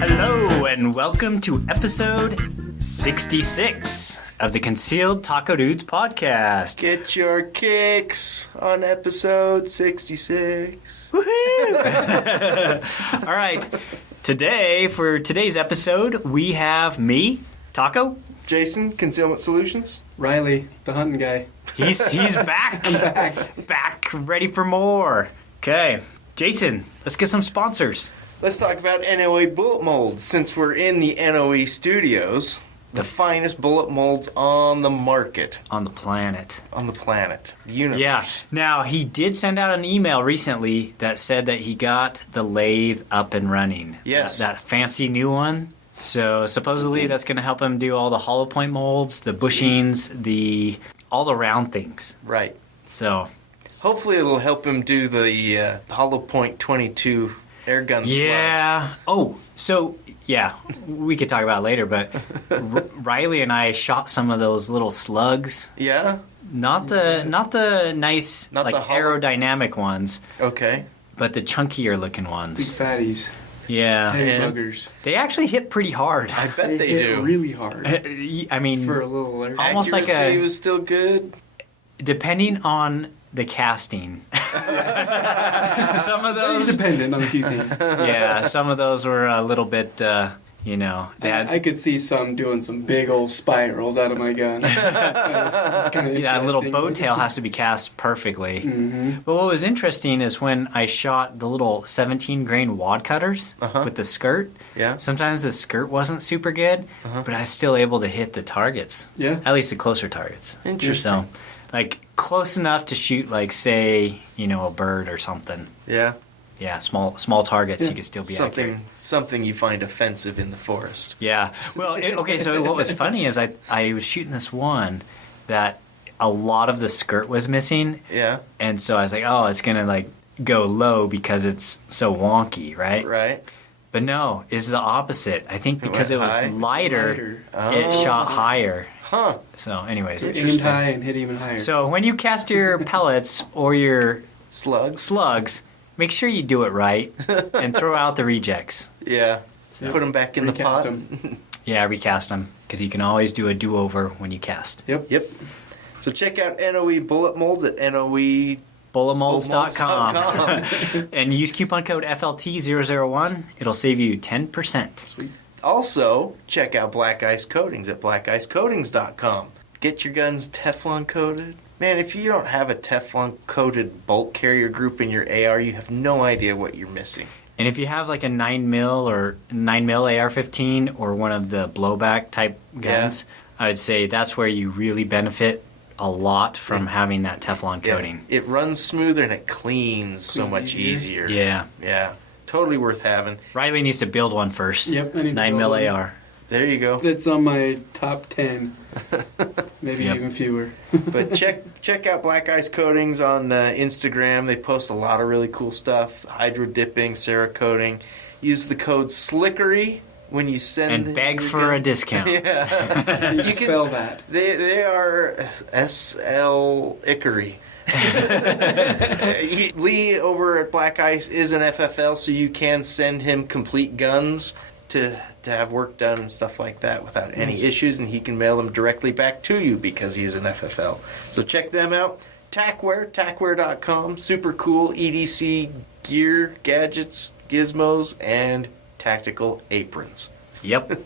Hello and welcome to episode 66 of the Concealed Taco Dudes podcast. Get your kicks on episode 66. Woohoo! All right. Today, for today's episode, we have me, Taco. Jason, Concealment Solutions. Riley, the hunting guy. He's back. I'm back. Back, ready for more. Okay. Jason, let's get some sponsors. Let's talk about NOE bullet molds. Since we're in the NOE studios, the finest bullet molds on the market. On the planet. On the planet. The universe. Yeah. Now, he did send out an email recently that said that he got the lathe up and running. Yes. That fancy new one. So, supposedly, that's going to help him do all the hollow point molds, the bushings, all the round things. Right. So, hopefully it'll help him do the hollow point 22 air gun slugs. yeah. Oh, so, yeah, we could talk about it later, but Riley and I shot some of those little slugs. Yeah? Not the nice, Not like, the hollow- aerodynamic ones, Okay. but the chunkier looking Big ones. fatties. Yeah. Heavy Yeah. buggers. They actually hit pretty hard. I bet they hit do. really hard. I mean, For a little alert. almost like Accuracy was still good. depending on the casting. Some of Very those, dependent on a few things. yeah, some of those were a little bit, they had, I could see some doing some big old spirals out of my gun. It's kind of that little boat tail has to be cast perfectly. Mm-hmm. But what was interesting is when I shot the little 17 grain wad cutters with the skirt, Yeah. sometimes the skirt wasn't super good, but I was still able to hit the targets. Yeah. At least the closer targets. Interesting. So, like, close enough to shoot, like, say, a bird or something. Yeah. Yeah, small targets, you could still be accurate. Something you find offensive in the forest. Yeah. Well, okay, so what was funny is I was shooting this one that a lot of the skirt was missing, Yeah. and so I was like, oh, it's going to, like, go low because it's so wonky, right? Right. But no, it's the opposite. I think because it went was high? lighter, Oh. it shot higher. Huh. So, anyways. So aimed high and hit even higher. So when you cast your pellets or your Slugs. slugs, make sure you do it right and throw out the rejects. Yeah. So- Put them back in Recast the pot. 'em. Yeah, recast them because you can always do a do-over when you cast. Yep. Yep. So check out NOE bullet molds at NOE. Bulletmolds.com and use coupon code FLT001. It'll save you 10%. Also, check out Black Ice Coatings at blackicecoatings.com. Get your guns Teflon coated. Man, if you don't have a Teflon coated bolt carrier group in your AR, you have no idea what you're missing. And if you have like a 9mm or 9mm AR-15 or one of the blowback type guns, I would say that's where you really benefit a lot from having that Teflon coating. Yeah, it runs smoother and it cleans so much easier. Yeah. Yeah. Totally worth having. Riley needs to build one first. Yep, I need to build 9mm one. AR. There you go. That's on my top 10. Maybe Yep. even fewer. But check out Black Ice Coatings on Instagram. They post a lot of really cool stuff. Hydro dipping, Cerakoting. Use the code SLICKERY when you send And beg your for a guns. discount. Yeah. You spell that. They are SL Ickery. Lee over at Black Ice is an FFL, so you can send him complete guns to have work done and stuff like that without any issues, and he can mail them directly back to you because he's an FFL. So check them out. Tackware.com. Super cool EDC gear, gadgets, gizmos, and tactical aprons. Yep.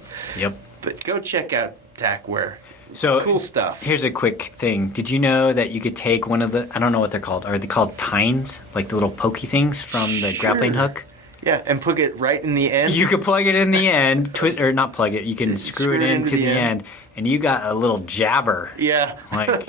But go check out Tackware. So Cool stuff. Here's a quick thing. Did you know that you could take one of the, I don't know what they're called. Are they called tines? Like the little pokey things from the grappling hook? Yeah, and put it right in the end. You could plug it in the end, twist or not plug it. You can screw it into the end, and you got a little jabber, Yeah. like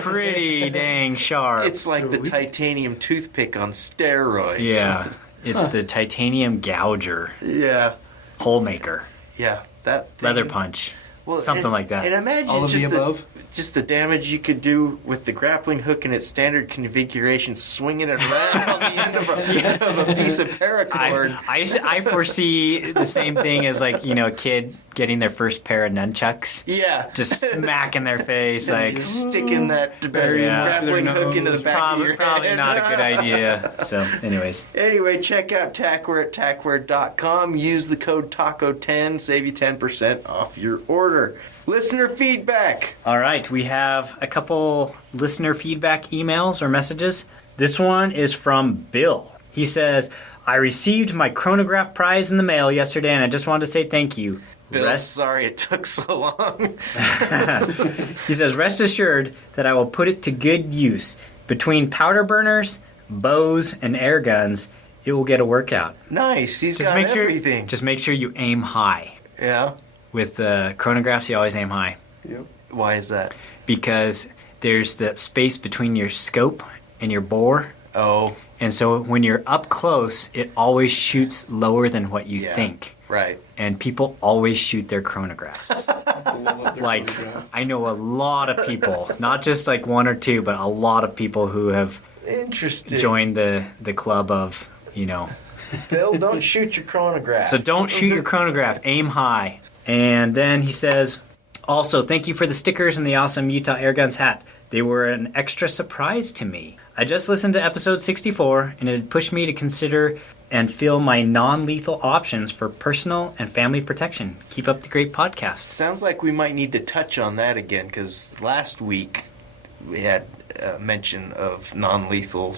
pretty dang sharp. It's like the titanium toothpick on steroids. Yeah, it's the titanium gouger, Yeah. hole maker, Yeah. That thing- leather punch, something like that. And imagine All of just the above. just the damage you could do with the grappling hook in its standard configuration, swinging it around on the end of a piece of paracord. I foresee the same thing as, like, a kid getting their first pair of nunchucks. Yeah. Just smack in their face, like sticking that Yeah. grappling hook into the back of your probably head. not a good idea. So, anyways, Anyway, check out Tackware at tackware.com. Use the code TACO10, save you 10% off your order. Listener feedback. all right, we have a couple listener feedback emails or messages. This one is from Bill. He says, I received my chronograph prize in the mail yesterday, and I just wanted to say thank you. Bill, sorry it took so long. He says, rest assured that I will put it to good use. Between powder burners, bows, and air guns, it will get a workout. Nice. He's got everything. Just make sure you aim high. Yeah. With chronographs, you always aim high. Yep. Why is that? Because there's the space between your scope and your bore. Oh. And so when you're up close, it always shoots lower than what you think. Right. And people always shoot their chronographs. Like, I know a lot of people, not just like one or two, but a lot of people who have Interesting. joined the club of, you know. Bill, don't shoot your chronograph. So don't shoot your chronograph. Aim high. And then he says, also, thank you for the stickers and the awesome Utah Airguns hat. They were an extra surprise to me. I just listened to episode 64, and it pushed me to consider and feel my non-lethal options for personal and family protection. Keep up the great podcast. Sounds like we might need to touch on that again, because last week we had a mention of non-lethal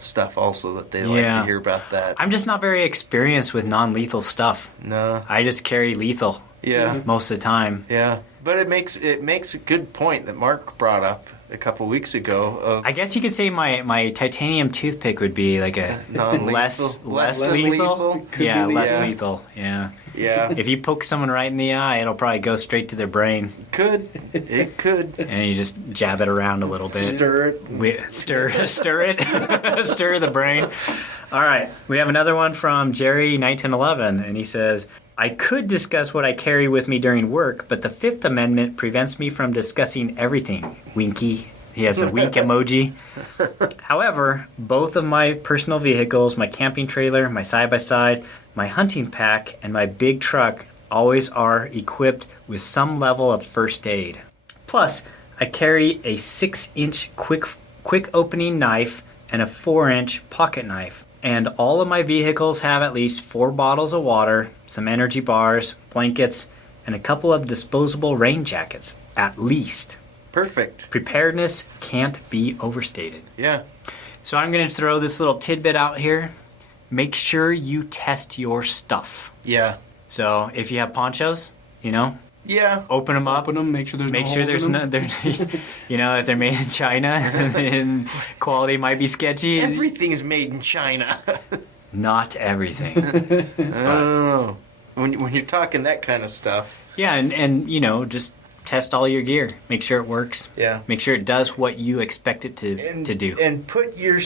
stuff also, that they like to hear about that. I'm just not very experienced with non-lethal stuff. No. I just carry lethal most of the time. Yeah. But it makes a good point that Mark brought up a couple weeks ago. I guess you could say my titanium toothpick would be like a less lethal. Yeah, less lethal. Yeah. Yeah. If you poke someone right in the eye, it'll probably go straight to their brain. It could. And you just jab it around a little bit. Stir it. Stir it. Stir the brain. All right. We have another one from Jerry1911, and he says, I could discuss what I carry with me during work, but the Fifth Amendment prevents me from discussing everything. Winky. He has a wink emoji. However, both of my personal vehicles, my camping trailer, my side-by-side, my hunting pack, and my big truck always are equipped with some level of first aid. Plus, I carry a 6-inch quick opening knife and a 4-inch pocket knife. And all of my vehicles have at least 4 bottles of water, some energy bars, blankets, and a couple of disposable rain jackets, at least. Perfect. Preparedness can't be overstated. Yeah. So I'm going to throw this little tidbit out here. Make sure you test your stuff. Yeah. So if you have ponchos, you know, yeah, open them up. Open them, make sure there's no, you know, if they're made in China, then quality might be sketchy. Everything's made in China. Not everything. I don't know. When you're talking that kind of stuff. Yeah, and you know, just test all your gear. Make sure it works. Yeah. Make sure it does what you expect it to do. And put your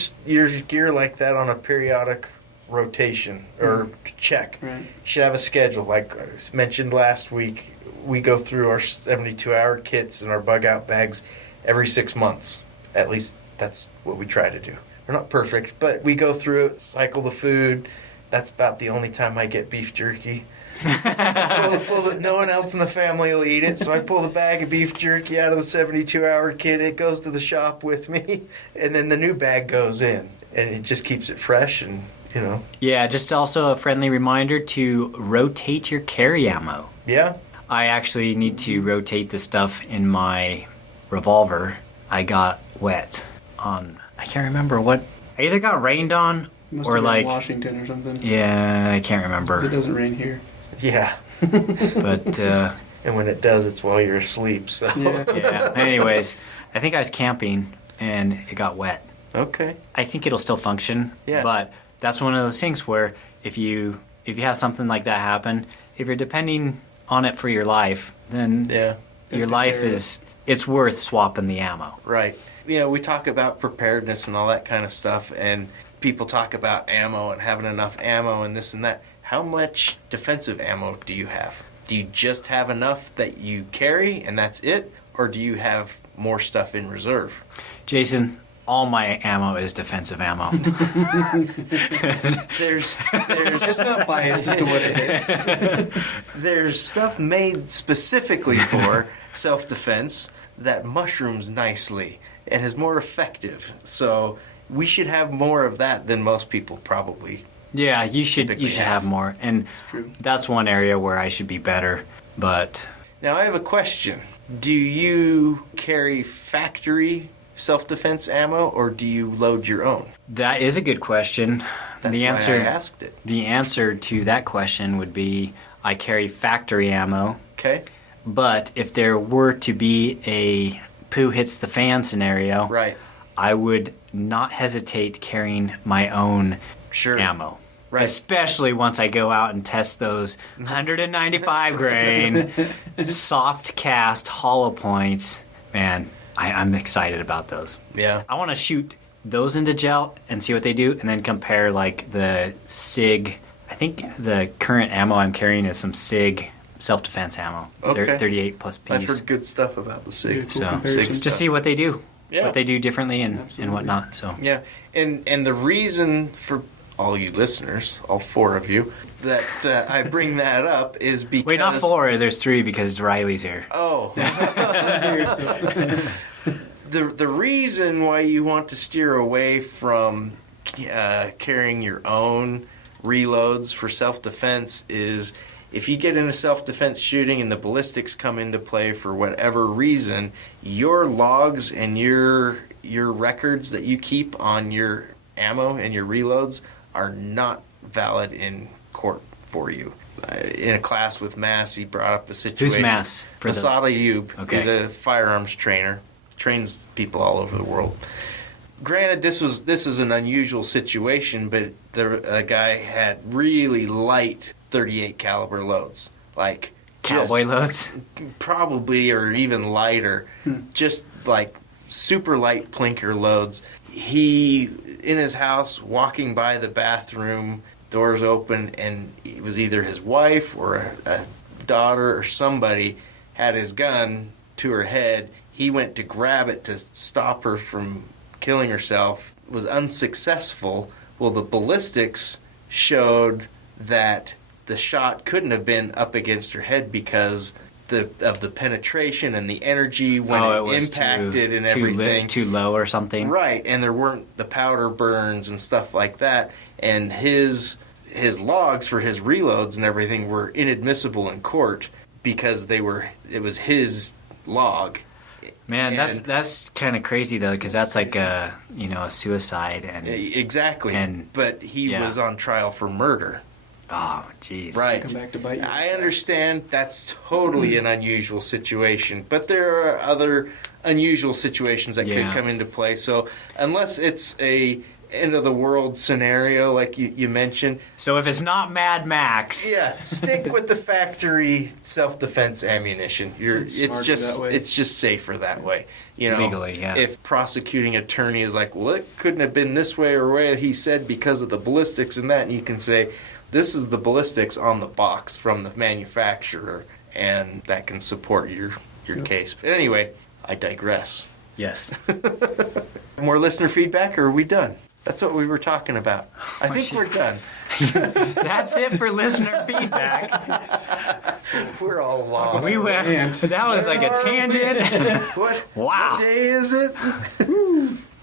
gear like that on a periodic rotation or check. Right. You should have a schedule. Like I mentioned last week, we go through our 72-hour kits and our bug-out bags every 6 months. At least that's what we try to do. We're not perfect, but we go through it, cycle the food. That's about the only time I get beef jerky. No one else in the family will eat it, so I pull the bag of beef jerky out of the 72-hour kit. It goes to the shop with me, and then the new bag goes in, and it just keeps it fresh and, you know. Yeah, just also a friendly reminder to rotate your carry ammo. Yeah. I actually need to rotate the stuff in my revolver. I got wet on, I can't remember what, I either got rained on Must or have been like Washington or something. Yeah, I can't 'Cause remember. it doesn't rain here. Yeah. But And when it does, it's while you're asleep. So. yeah. Anyways, I think I was camping and it got wet. Okay. I think it'll still function. Yeah. But that's one of those things where if you have something like that happen, if you're depending on it for your life, then Yeah. your life it's worth swapping the ammo. Right. You know, we talk about preparedness and all that kind of stuff, and people talk about ammo and having enough ammo and this and that. How much defensive ammo do you have? Do you just have enough that you carry and that's it? Or do you have more stuff in reserve? Jason, all my ammo is defensive ammo. There's It's not biased as to what it is. there's stuff made specifically for self-defense that mushrooms nicely and is more effective. So we should have more of that than most people probably. Yeah, you should Typically have more, and true. that's one area where I should be better. But Now I have a question. Do you carry factory self-defense ammo or do you load your own? that is a good question. That's the why answer I asked it. the answer to that question would be I carry factory ammo. Okay? But if there were to be a poo hits the fan scenario, Right. I would not hesitate carrying my own Sure. ammo. Right. Especially once I go out and test those 195 grain soft cast hollow points. Man, I'm excited about those. Yeah. I want to shoot those into gel and see what they do, and then compare like the SIG. I think the current ammo I'm carrying is some SIG self-defense ammo. Okay. They're 38 plus I've piece. heard good stuff about the Yeah, SIG. cool So comparison. just see what they do. Yeah. What they do differently and Absolutely. whatnot. So Yeah, and the reason for all you listeners, all four of you, that I bring that up is because wait, not 4. There's 3 because Riley's here. Oh, the reason why you want to steer away from carrying your own reloads for self-defense is if you get into self-defense shooting and the ballistics come into play for whatever reason, your logs and your records that you keep on your ammo and your reloads are not valid in court for you. In a class with Mass, he brought up a situation. Who's Mass? For those- Asad Ayub. Okay. He's a firearms trainer. Trains people all over the world. Granted, this is an unusual situation, but the guy had really light 38 caliber loads, like Cowboy loads. probably or even lighter, just like super light plinker loads. He in his house walking by the bathroom, doors open, and it was either his wife or a daughter or somebody had his gun to her head. He went to grab it to stop her from killing herself, was unsuccessful. Well, the ballistics showed that the shot couldn't have been up against her head because of the penetration and the energy when it it was impacted and too everything. too low or something. Right, and there weren't the powder burns and stuff like that. And his logs for his reloads and everything were inadmissible in court because it was his log. Man, And- that's kind of crazy though, because that's like a suicide and Exactly. But he yeah. was on trial for murder. oh jeez. Right. Come back to bite you. I understand that's totally an unusual situation, but there are other unusual situations that Yeah. could come into play. So unless it's a end of the world scenario like you mentioned, So if it's not Mad Max, yeah, stick with the factory self-defense ammunition. It's smarter that way. It's just safer that way. You know, Legally, yeah. If prosecuting attorney is like, well, it couldn't have been this way or way he said because of the ballistics and that, and you can say, this is the ballistics on the box from the manufacturer, and that can support your case. But anyway, I digress. yes. More listener feedback, or are we done? That's what we were talking about. I think we're done. That's it for listener feedback. We're all lost. We went. That was like a tangent. What? Wow. What day is it?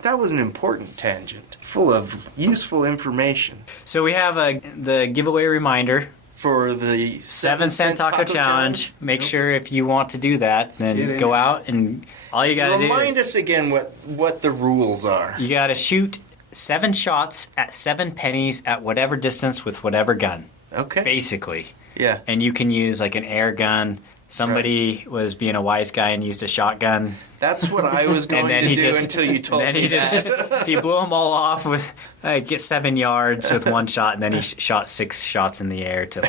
That was an important tangent, full of useful information So we have the giveaway reminder. for the 7-cent taco challenge. Make sure if you want to do that, Get then in go it. out and all you got to do Remind is us again what the rules are. you got to shoot 7 shots at 7 pennies at whatever distance with whatever gun, Okay. basically. Yeah. And you can use like an air gun. Somebody was being a wise guy and used a shotgun. That's what I was going And then to he do just until you told then me he just that. he blew them all off with get 7 yards with one shot, and then he shot 6 shots in the air to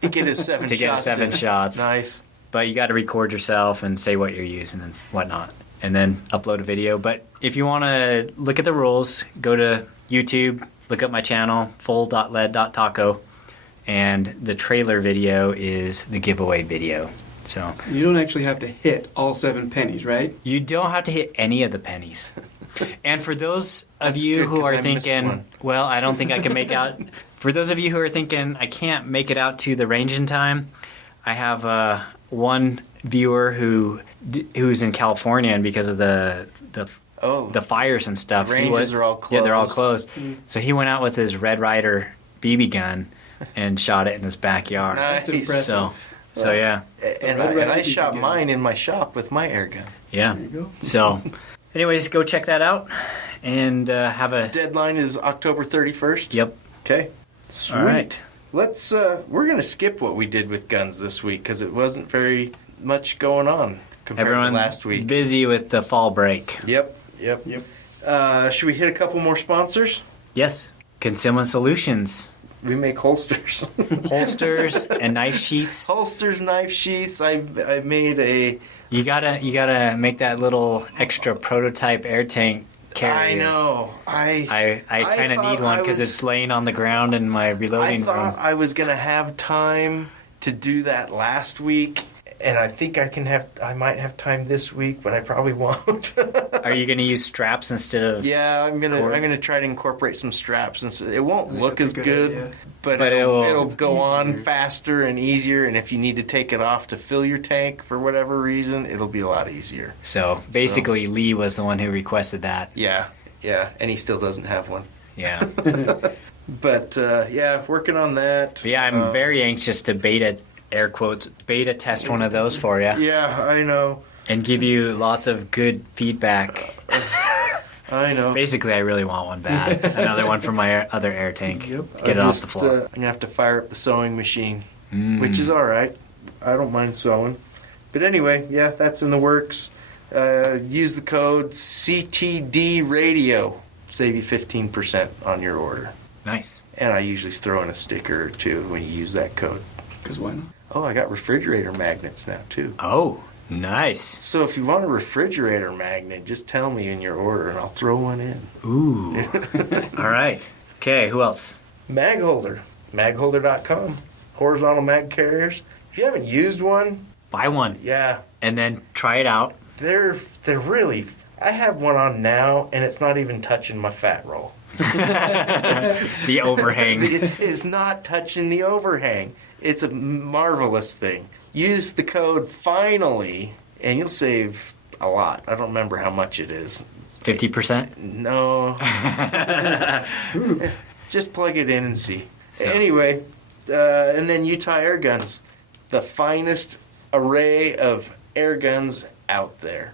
to get his 7 to shots. get 7 in. shots. Nice. But you got to record yourself and say what you're using and whatnot, and then upload a video. But if you want to look at the rules, go to YouTube, look up my channel, Full.Lead.Taco, and the trailer video is the giveaway video. So You don't actually have to hit all 7 pennies, right? you don't have to hit any of the pennies. And for those of That's you good, who 'cause are I missed thinking, one. well, I don't think I can make out. For those of you who are thinking, I can't make it out to the range in time, I have one viewer who's in California, and because of the fires and stuff, Ranges are all Yeah, they're all closed. closed. So he went out with his Red Ryder BB gun and shot it in his backyard. Nice. That's impressive. So yeah, And I shot mine in my shop with my air gun. yeah. There you go. So, anyways, go check that out and have a. Deadline is October 31st. Yep. Okay. Sweet. All right. Let's. We're gonna skip what we did with guns this week because it wasn't very much going on compared Everyone's to last week. busy with the fall break. Yep. Should we hit a couple more sponsors? Yes. Concealment Solutions. We make holsters. Holsters and knife sheaths. Holsters, knife sheaths. I made a. You gotta make that little extra prototype air tank carrier. I know. I kind of thought need one I because was- it's laying on the ground in my I reloading thought room. I was gonna have time to do that last week, and I think I might have time this week, but I probably won't. Are you gonna use straps instead of? Yeah, I'm Cord? gonna try to incorporate some straps, and it won't look that's as a good good, idea. but But it'll it's go on easier. faster and easier. And if you need to take it off to fill your tank for whatever reason, it'll be a lot easier. So basically, Lee was the one who requested that. Yeah, and he still doesn't have one. Yeah. But yeah, working on that. But yeah, I'm very anxious to air quotes, beta test one of those for you Yeah, I know. and give you lots of good feedback. I know. Basically, I really want one bad. Another one for my other air tank. Yep. Get it off the floor. I'm gonna have to fire up the sewing machine, Mm. which is all right. I don't mind sewing. But anyway, yeah, that's in the works. Use the code CTD Radio. Save you 15% on your order. Nice. And I usually throw in a sticker or two when you use that code. Because why not? Oh, I got refrigerator magnets now too. Oh, nice. So if you want a refrigerator magnet, just tell me in your order and I'll throw one in. Ooh. All right. Okay, who else? Mag holder. Magholder.com. Horizontal mag carriers. If you haven't used one, Buy one yeah, and then try it out. they're really. I have one on now, and it's not even touching my fat roll. The overhang. It is not touching the overhang. It's a marvelous thing. Use the code FINALLY, and you'll save a lot. I don't remember how much it is. 50%? No. Just plug it in and see. So- Anyway, and then Utah Air Guns. The finest array of air guns out there.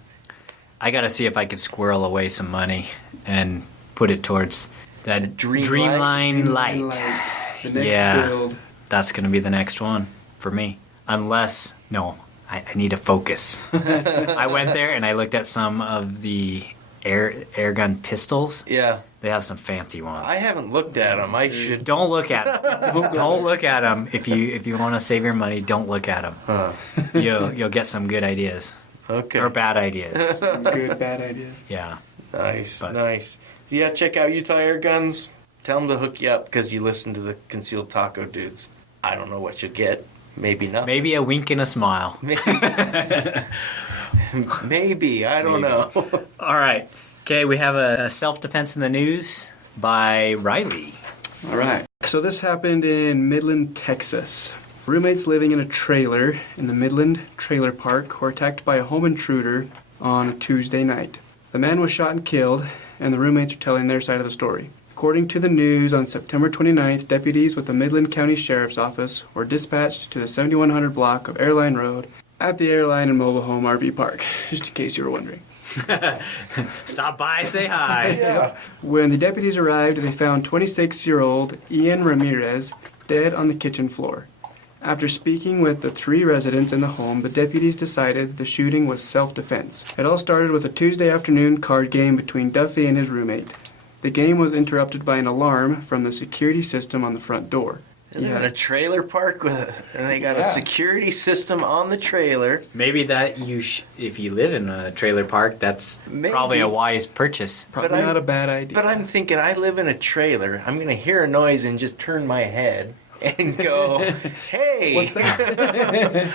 I got to see if I could squirrel away some money and put it towards that Dreamline Light. The next Yeah. build. That's going to be the next one for me. Unless, no, I need a focus. I went there and I looked at some of the air gun pistols. Yeah. They have some fancy ones. I haven't looked at them. I should. Don't look at them. Don't look at them. If you want to save your money, don't look at them. Huh. You'll get some good ideas Okay. or bad ideas. Good, bad ideas. Yeah. Nice, But- nice. So yeah, check out Utah Air Guns. Tell them to hook you up because you listen to the Concealed Taco dudes. I don't know what you'll get. Maybe not. Maybe a wink and a smile. Maybe. I don't Maybe. know. All right. Okay, we have a self-defense in the news by Riley. All right. So this happened in Midland, Texas. Roommates living in a trailer in the Midland Trailer Park were attacked by a home intruder on a Tuesday night. The man was shot and killed, and the roommates are telling their side of the story. According to the news, on September 29th, deputies with the Midland County Sheriff's Office were dispatched to the 7100 block of Airline Road at the Airline and Mobile Home RV Park, just in case you were wondering. Stop by, say hi. Yeah. When the deputies arrived, they found 26-year-old Ian Ramirez dead on the kitchen floor. After speaking with the 3 residents in the home, the deputies decided the shooting was self-defense. It all started with a Tuesday afternoon card game between Duffy and his roommate. The game was interrupted by an alarm from the security system on the front door. And they're in a trailer park and they got a Yeah. security system on the trailer. Maybe that if you live in a trailer park, that's Maybe. probably a wise purchase. Probably I'm- not a bad idea. But I'm thinking, I live in a trailer. I'm going to hear a noise and just turn my head and go, "Hey, What's that?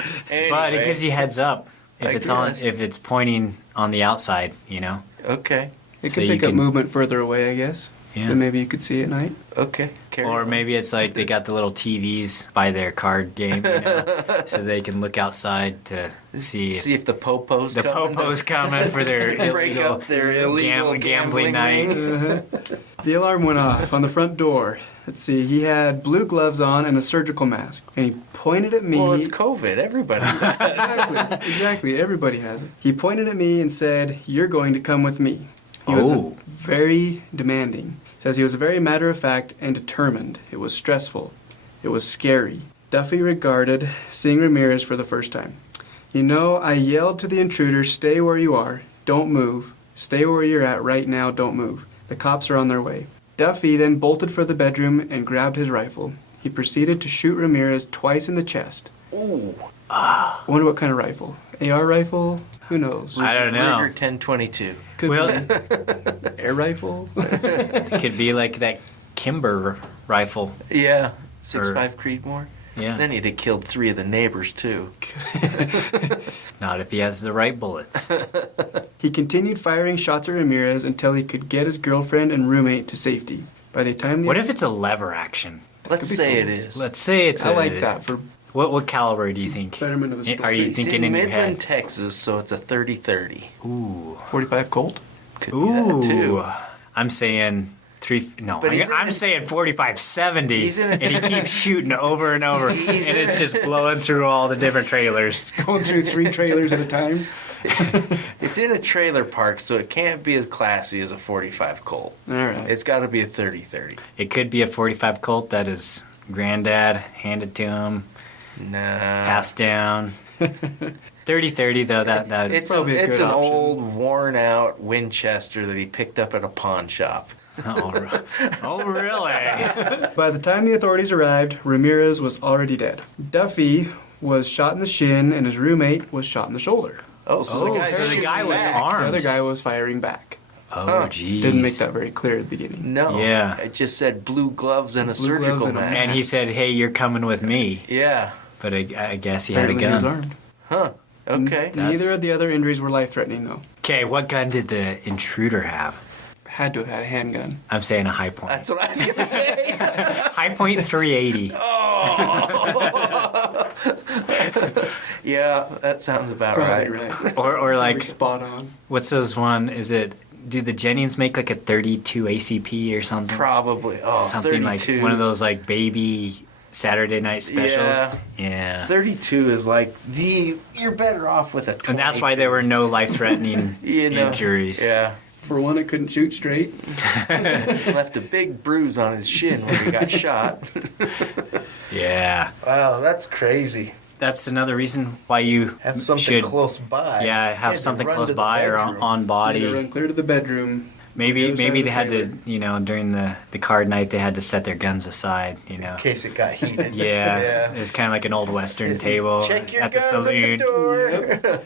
But it gives you heads up I if guess. it's pointing on the outside, you know. Okay. It So could you pick up can- movement further away, I guess. Yeah. Then maybe you could see at night. Okay. Carry Or on. maybe it's like they got the little TVs by their card game, so they can look outside to see if the popo's the coming. popo's coming for their Break illegal up their illegal gambling night. ring. The alarm went off on the front door. Let's see, he had blue gloves on and a surgical mask. And he pointed at me. Well, it's COVID. Everybody. Exactly, everybody has it. He pointed at me and said, "You're going to come with me." He was Oh. very demanding. Says he was very matter-of-fact and determined. It was stressful. It was scary. Duffy regarded seeing Ramirez for the first time. "You know, I yelled to the intruder, 'Stay where you are. Don't move. Stay where you're at right now. Don't move. The cops are on their way.' Duffy then bolted for the bedroom and grabbed his rifle. He proceeded to shoot Ramirez twice in the chest. Ooh. I wonder what kind of rifle. AR rifle? Who knows? I don't know. Ruger 1022. Could Well, be air rifle. it could be like that Kimber rifle. Yeah. 6.5 Creedmoor. Yeah. Then he'd have killed 3 of the neighbors, too. Not if he has the right bullets. He continued firing shots at Ramirez until he could get his girlfriend and roommate to safety. By the time the What if it's a lever action? Let's be say cool. it is. Let's say it's I like that for What caliber do you think? betterment of the story. Are you It's thinking in your Midland, head? Texas, so it's a 30-30. Ooh. 45 Colt? Could Ooh. be that, too. I'm saying But he's in I'm a- saying 45-70, He's in a- and he keeps shooting over and over, and it's just blowing through all the different trailers. Going through 3 trailers at a time? It's in a trailer park, so it can't be as classy as a 45 Colt. Alright. It's got to be a 30-30. It could be a 45 Colt that his granddad handed to him, Nah. passed down. 30-30 though, that It's, probably a it's good an option. old, worn-out Winchester that he picked up at a pawn shop. oh really? By the time the authorities arrived, Ramirez was already dead. Duffy was shot in the shin and his roommate was shot in the shoulder. Oh, Oh, guy's so the shooting guy was back. armed. The other guy was firing back. Oh geez. Didn't make that very clear at the beginning. No. Yeah. It just said blue gloves and a Blue surgical gloves and a mask. And he said, "Hey, you're coming with me." Yeah. But I guess he had a Apparently he was gun. armed. Huh. Okay. Neither of the other injuries were life-threatening, though. Okay, what gun did the intruder have? Had to have had a handgun. I'm saying a high point. That's what I was going to say. High point 380. Yeah, that sounds about Probably right. right. Or Probably like, spot on. what's those one? Is it? Do the Jennings make like a 32 ACP or something? Probably. Oh, Something 32. like one of those like baby Saturday night specials. Yeah. Yeah. 32 is like you're better off with a 20. And that's why there were no life-threatening You know, injuries. Yeah. For one, it couldn't shoot straight. Left a big bruise on his shin when he got shot. Yeah. Wow, that's crazy. That's another reason why you Have something should, close by. yeah, You have had to something run close to the by or bedroom. on Had to body. run clear to the bedroom. Maybe The other side maybe of they the had to, trailer. during the card night, they had to set their guns aside, In case it got heated. Yeah, it's kind of like an old Western table Check your at the guns at the saloon. door.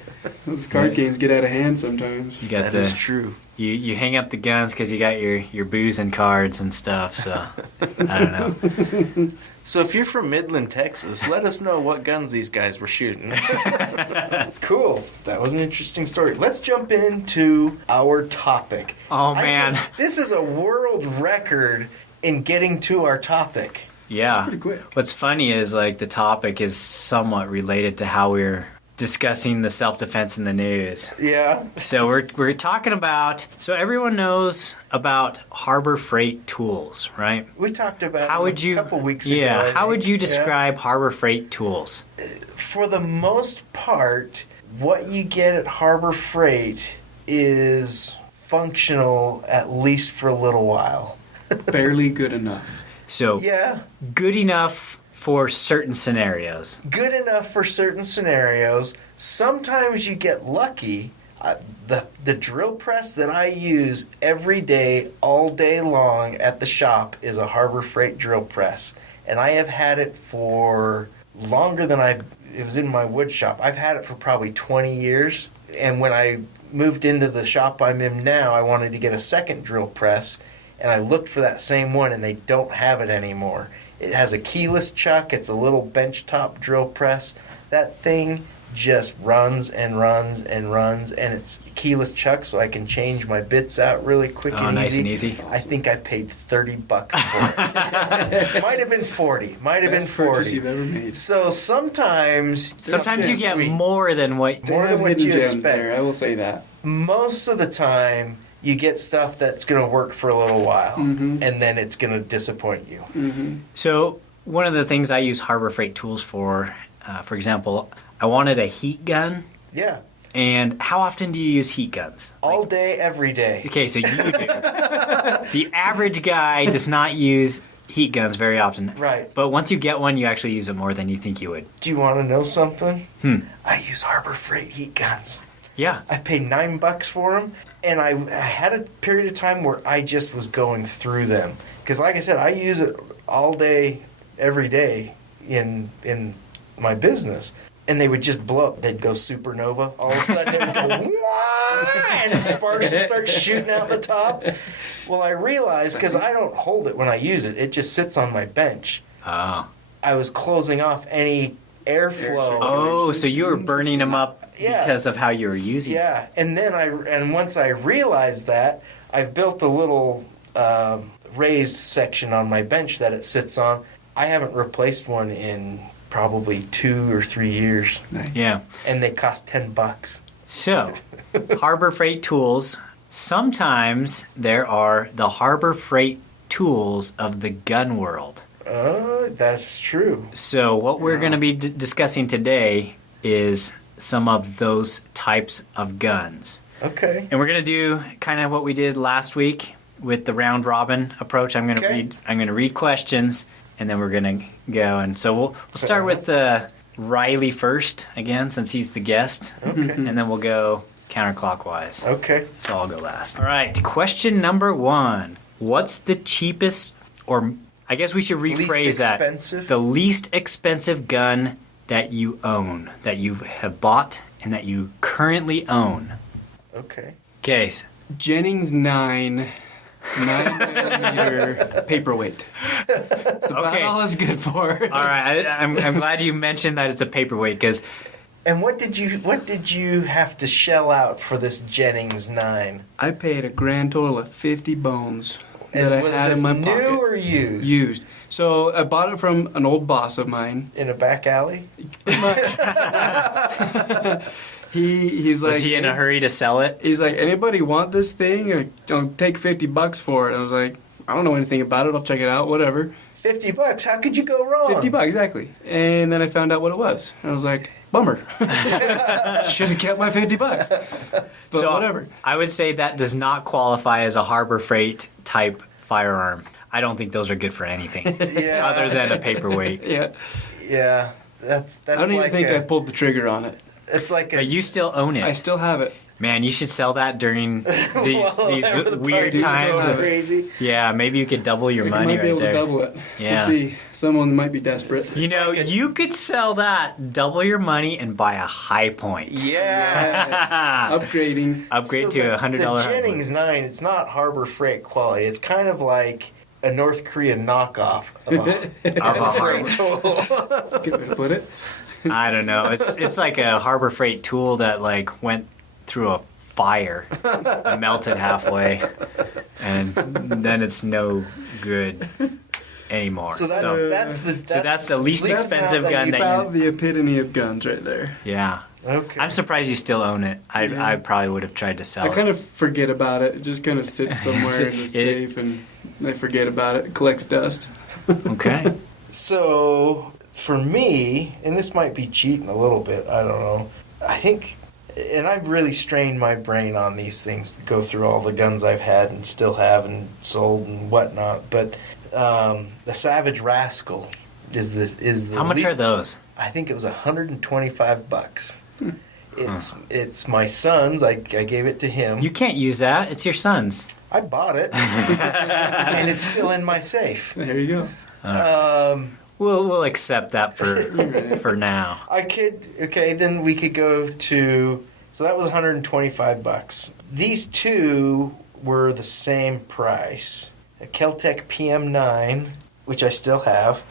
Those card games get out of hand sometimes. You got That is the true. you hang up the guns because you got your booze and cards and stuff. So I don't know. So if you're from Midland, Texas, let us know what guns these guys were shooting. Cool. That was an interesting story. Let's jump into our topic. Oh I man, think this is a world record in getting to our topic. yeah. Pretty quick. What's funny is like the topic is somewhat related to how we're discussing the self-defense in the news. Yeah. So we're talking about, so everyone knows about Harbor Freight tools, right? We talked about How it would a you couple weeks ago. Yeah, I how would think. you Yeah. describe Harbor Freight tools? For the most part, what you get at Harbor Freight is functional at least for a little while. Barely good enough. So Yeah. good enough for certain scenarios. Good enough for certain scenarios. Sometimes you get lucky. The drill press that I use every day, all day long at the shop is a Harbor Freight drill press. And I have had it for longer than it was in my wood shop. I've had it for probably 20 years. And when I moved into the shop I'm in now, I wanted to get a second drill press. And I looked for that same one, and they don't have it anymore. It has a keyless chuck. It's a little benchtop drill press. that thing just runs and runs and runs, and it's keyless chuck, so I can change my bits out really quick and easy. Nice and easy. I think I paid $30 for it. Might have been 40. Might have been Best purchase 40. you've ever made. So sometimes you get more than what. More They than have what hidden you gems expect. there, I will say that. Most of the time, you get stuff that's going to work for a little while, and then it's going to disappoint you. So one of the things I use Harbor Freight tools for example, I wanted a heat gun. Yeah. And how often do you use heat guns? All day, every day. Okay, so you do. The average guy does not use heat guns very often. Right. But once you get one, you actually use it more than you think you would. Do you want to know something? I use Harbor Freight heat guns. Yeah. I paid $9 for them, and I had a period of time where I just was going through them. Because like I said, I use it all day, every day in my business. And they would just blow up. They'd go supernova. All of a sudden, it would go, wah! And sparks would start shooting out the top. Well, I realized, because I don't hold it when I use it, it just sits on my bench. Oh. I was closing off any airflow. Oh, so you were burning them up Yeah. because of how you were using them. Yeah, and then once I realized that, I've built a little raised section on my bench that it sits on. I haven't replaced one in probably 2 or 3 years, Nice. Yeah. and they cost $10. So, Harbor Freight tools. Sometimes there are the Harbor Freight tools of the gun world. That's true. So what we're going to be discussing today is some of those types of guns. Okay. And we're going to do kind of what we did last week with the round robin approach. I'm going to read questions, and then we're going to go. And so we'll start with Riley first again, since he's the guest. Okay. And then we'll go counterclockwise. Okay. So I'll go last. All right. Question number 1. What's the cheapest, or I guess we should rephrase Least that. expensive? The least expensive gun that you own, that you have bought, and that you currently own. Okay. Okay. Jennings 9mm paperweight. It's about Okay. all it's good for. All right. I'm glad you mentioned that it's a paperweight, because And what did you have to shell out for this Jennings 9? I paid a grand total of 50 bones And that I was had this in my new pocket. or used? Used. So I bought it from an old boss of mine. In a back alley? He's like, was he in a hurry to sell it? He's like, anybody want this thing? I'll take $50 for it. I was like, I don't know anything about it. I'll check it out. Whatever. $50. How could you go wrong? $50 exactly. And then I found out what it was. And I was like, bummer. Should have kept my $50. But So whatever. I would say that does not qualify as a Harbor Freight type firearm. I don't think those are good for anything Yeah. other than a paperweight. Yeah. Yeah. That's I don't even like think I pulled the trigger on it. It's like a But you still own I it. still have it. Man, you should sell that during these whenever the weird prices times. go Of, crazy. yeah, maybe you could double your I money might be right able there. to double it. Yeah. We'll see. Someone might be desperate. You know, you could sell that, double your money, and buy a high point. Yeah. Upgrading. Upgrade to a $100 The high Jennings point. 9, it's not Harbor Freight quality. It's kind of like a North Korean knockoff of a Harbor- tool. Good way to put it. I don't know. It's like a Harbor Freight tool that like went through a fire, melted halfway, and then it's no good anymore. So that's the least that's expensive not gun that About the epitome of guns right there. Yeah. Okay. I'm surprised you still own it. I probably would have tried to sell I it. kind of forget about it. It just kind of sits somewhere in the safe and I forget about it. It collects dust. Okay. So for me, and this might be cheating a little bit, I don't know. I think, and I've really strained my brain on these things to go through all the guns I've had and still have and sold and whatnot. But the Savage Rascal is the How much least, are those? I think it was $125. It's my son's. I gave it to him. You can't use that. It's your son's. I bought it, and it's still in my safe. There you go. We'll accept that for now. I could, okay, then we could go to, so that was $125. These two were the same price. A Keltec PM9, which I still have,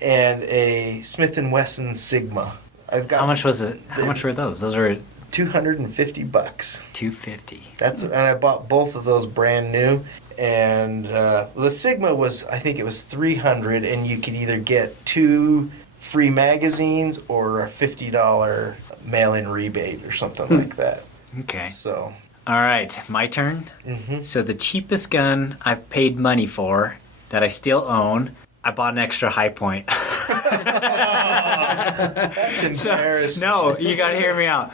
and a Smith & Wesson Sigma. I've got How much was it? How much were those? Those were $250. $250. And I bought both of those brand new. And the Sigma was, I think it was $300, and you could either get 2 free magazines or a $50 mail-in rebate or something like that. Okay. So. All right, my turn. Mm-hmm. So the cheapest gun I've paid money for that I still own, I bought an extra high point. That's embarrassing. No, you got to hear me out.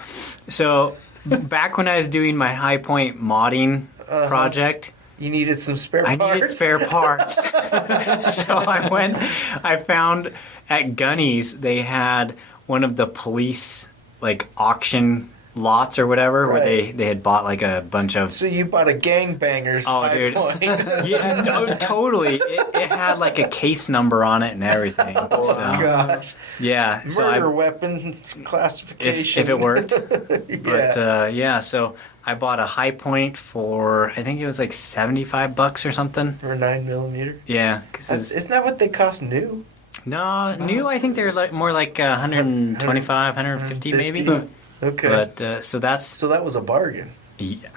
So back when I was doing my high point modding project, You needed some spare parts? I needed spare parts. So I found at Gunny's, they had one of the police like auction lots or whatever, where they had bought like a bunch of. So you bought a gangbangers high point. Yeah, no, totally. It had like a case number on it and everything. Oh, so, gosh. Yeah. So Murder weapon classification. if it worked. Yeah. But yeah, so I bought a high point for, I think it was like $75 or something. For a 9mm? Yeah. Isn't that what they cost new? No, new, I think they're like more like 125, 150 maybe. Okay. But so that was a bargain.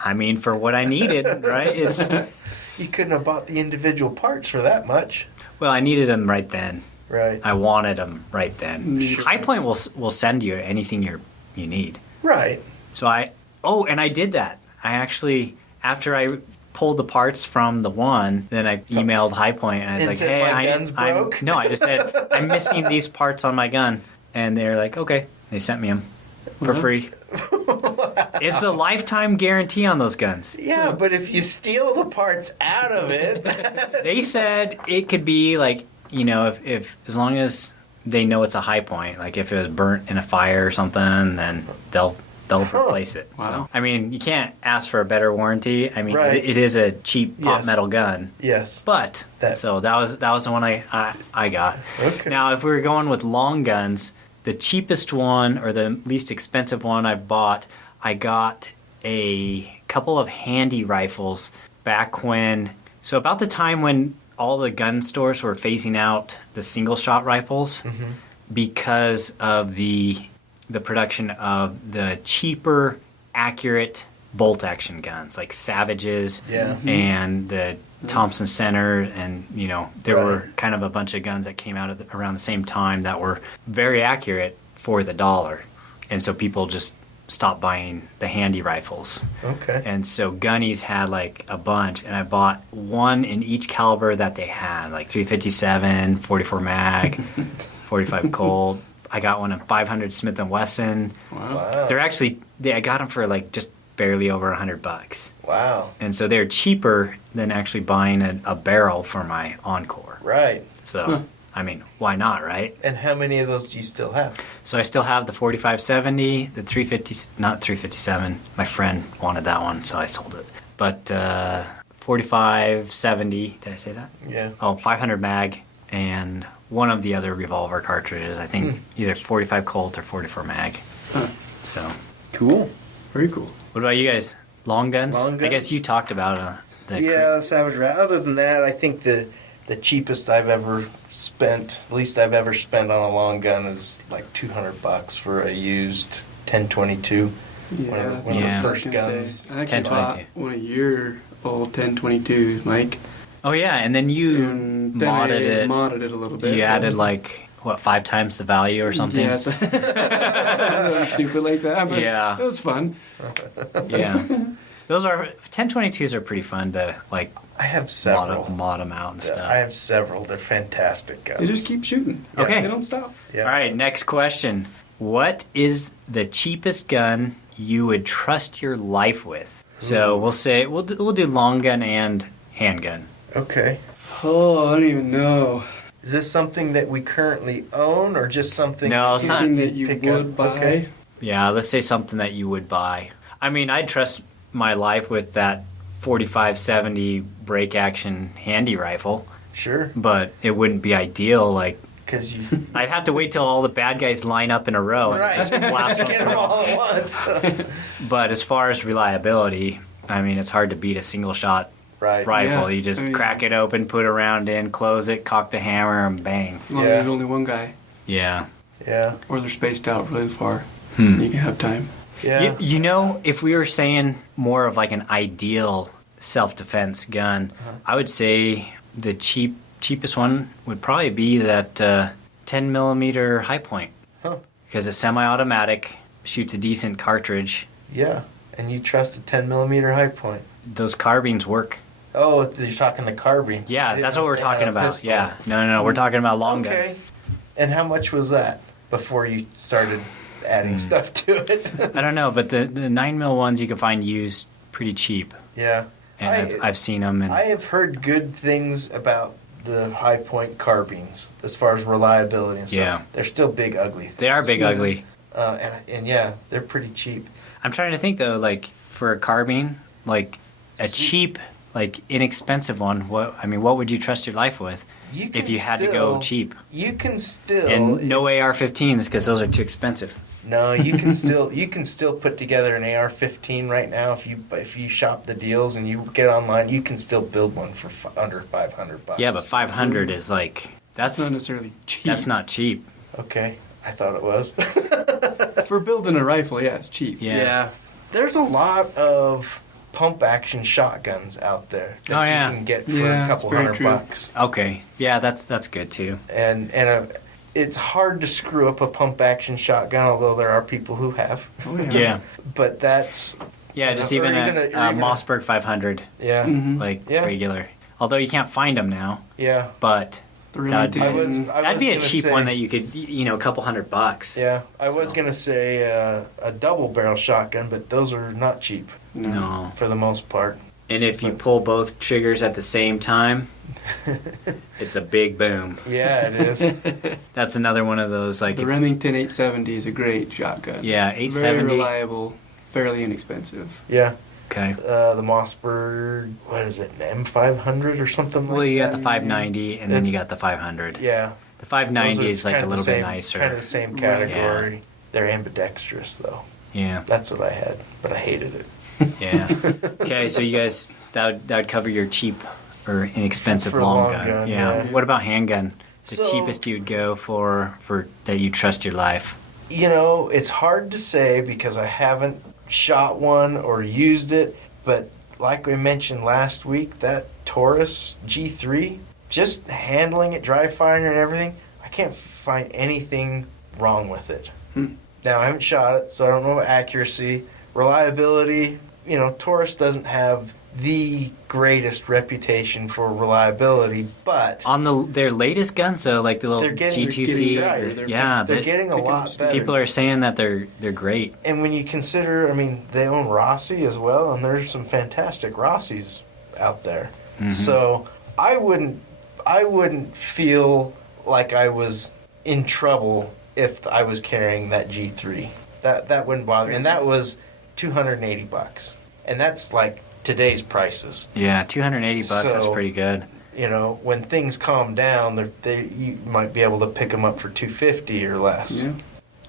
I mean, for what I needed, right? You couldn't have bought the individual parts for that much. Well, I needed them right then. Right. I wanted them right then. Sure. High Point will send you anything you need. Right. So and I did that. I actually, after I pulled the parts from the one, then I emailed High Point and I was like, said, "Hey, my gun's broke?" No, I just said I'm missing these parts on my gun," and they're like, "Okay." They sent me them for free. It's a lifetime guarantee on those guns. Yeah, but if you steal the parts out of it, They said it could be like, if as long as they know it's a High Point, like if it was burnt in a fire or something, then they'll replace it. Wow. So, I mean, you can't ask for a better warranty. I mean, Right. it is a cheap pop Yes. metal gun. yes. But so that was the one I got. Okay. Now, if we were going with long guns, the cheapest one or the least expensive one I bought, I got a couple of handy rifles back when. So about the time when all the gun stores were phasing out the single shot rifles because of the production of the cheaper, accurate bolt action guns like Savages Yeah. and the Thompson Center, and there Right. were kind of a bunch of guns that came out around the same time that were very accurate for the dollar, and so people just stopped buying the handy rifles. Okay. And so Gunny's had like a bunch, and I bought one in each caliber that they had, like 357, 44 mag, 45 Colt. I got one in 500 Smith & Wesson. Wow. They're actually, I got them for like just barely over $100. Wow. And so they're cheaper than actually buying a barrel for my Encore. Right. So, I mean, why not, right? And how many of those do you still have? So I still have the 4570, the 350, not 357. My friend wanted that one, so I sold it. But 4570, did I say that? Yeah. Oh, 500 mag, and one of the other revolver cartridges. I think either 45 Colt or 44 mag. So, Cool. Very cool. what about you guys? Long guns? Long I guns? guess you talked about The Savage Rat. Other than that, I think the cheapest I've ever spent, least I've ever spent on a long gun is like $200 for a used 1022. Yeah, One of the first guns. I actually bought 1022. one of your old 1022s, Mike. Oh yeah, and then you And then modded I it. modded it a little bit. You added like 5 times the value or something? Yeah, so stupid like that, but Yeah. it was fun. Yeah. Those 1022s are pretty fun to like I have several. mod them out and Yeah, stuff. I have several. They're fantastic guns. They just keep shooting. Okay. They don't stop. Yeah. All right, next question. What is the cheapest gun you would trust your life with? So we'll say we'll do long gun and handgun. Okay. Oh, I don't even know. Is this something that we currently own, or just something? No, it's not. Something that you Pick would up. buy. Okay. Yeah, let's say something that you would buy. I mean, I'd trust my life with that 4570 break action handy rifle, Sure. but it wouldn't be ideal. Like Because you. I'd have to wait till all the bad guys line up in a row and Right. just blast Get them them. all at once. But as far as reliability, I mean, it's hard to beat a single shot Right. rifle. Yeah, You just I mean- crack it open, put a round in, close it, cock the hammer, and bang. As long Yeah. as there's only one guy. Yeah. Yeah. Or they're spaced out really far. Hmm. You can have time. Yeah. You know, if we were saying more of like an ideal self-defense gun, I would say the cheapest one would probably be that 10 millimeter high point. Huh. Because it's semi-automatic, shoots a decent cartridge. Yeah. And you trust a 10 millimeter high point. Those carbines work. Oh, you're talking the carbine. Yeah, that's what we're And talking a about. pistol. Yeah. No, we're talking about long Okay. guns. And how much was that before you started adding stuff to it? I don't know, but the 9mm ones you can find used pretty cheap. Yeah. And I've seen them. And I have heard good things about the high point carbines as far as reliability and stuff. Yeah. They're still big, ugly things. they are big, Yeah. ugly. And yeah, they're pretty cheap. I'm trying to think, though, like, for a carbine, like, a cheap, like, inexpensive one, what would you trust your life with if you had to go cheap? You can still. And no AR-15s, because those are too expensive. No, you can still put together an AR-15 right now if you shop the deals and you get online. You can still build one for under $500. Yeah, but 500 is like It's not necessarily cheap. that's not cheap. Okay, I thought it was. For building a rifle, yeah, it's cheap. Yeah. There's a lot of pump action shotguns out there that Oh, yeah. you can get for Yeah, a that's couple very true. $100. Okay. Yeah, that's good too. And it's hard to screw up a pump action shotgun, although there are people who have. Oh, yeah. Yeah. But that's Yeah, just Or even even a, a- or even a- Mossberg 500, yeah, Mhm. like Yeah. regular. Although you can't find them now, yeah. but The that'd be, Remington. that'd be a gonna cheap say- one that you could, a couple $100. Yeah, I was So. gonna say a double barrel shotgun, but those are not cheap No. for the most part. And if you pull both triggers at the same time, it's a big boom. Yeah, it is. That's another one of those, like, The if- Remington 870 is a great shotgun. yeah, Very 870. reliable, fairly inexpensive. Yeah, Okay. the Mossberg, what is it, an M500 or something like that? Well, you got the 590, and then you got the 500. Yeah, The 590 is like a little bit nicer. Kind of the same category. They're ambidextrous though. Yeah, That's what I had, but I hated it. yeah. Okay, so you guys, that would cover your cheap or inexpensive For a long long gun. gun, Yeah. yeah. What about handgun? The So- cheapest you'd go for that you trust your life. You know, it's hard to say because I haven't shot one or used it, but like we mentioned last week, that Taurus G3, just handling it, dry firing it and everything, I can't find anything wrong with it. Now, I haven't shot it, so I don't know accuracy. Reliability, Taurus doesn't have the greatest reputation for reliability, but On their latest guns, though, like the little They're getting- G2C, they're getting better. yeah, they're getting a picking lot up better. people are saying that they're great. And when you consider, they own Rossi as well, and there's some fantastic Rossis out there. Mhm. So I wouldn't feel like I was in trouble if I was carrying that G3. That wouldn't bother me. And that was $280, and that's like today's prices. Yeah, $280. That's So- pretty good. When things calm down, you might be able to pick them up for $250 or less. Yeah.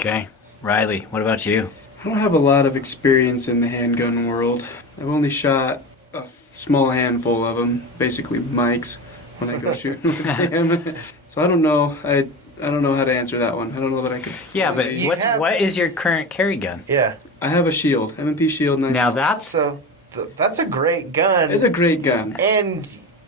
Okay, Riley, what about you? I don't have a lot of experience in the handgun world. I've only shot a small handful of them, basically mics, when I go shooting with them. So I don't know. I don't know how to answer that one. I don't know that I could. Yeah, but You what is your current carry gun? Yeah. I have a Shield, M&P Shield 9. Now that's So that's a great gun. It's a great gun. And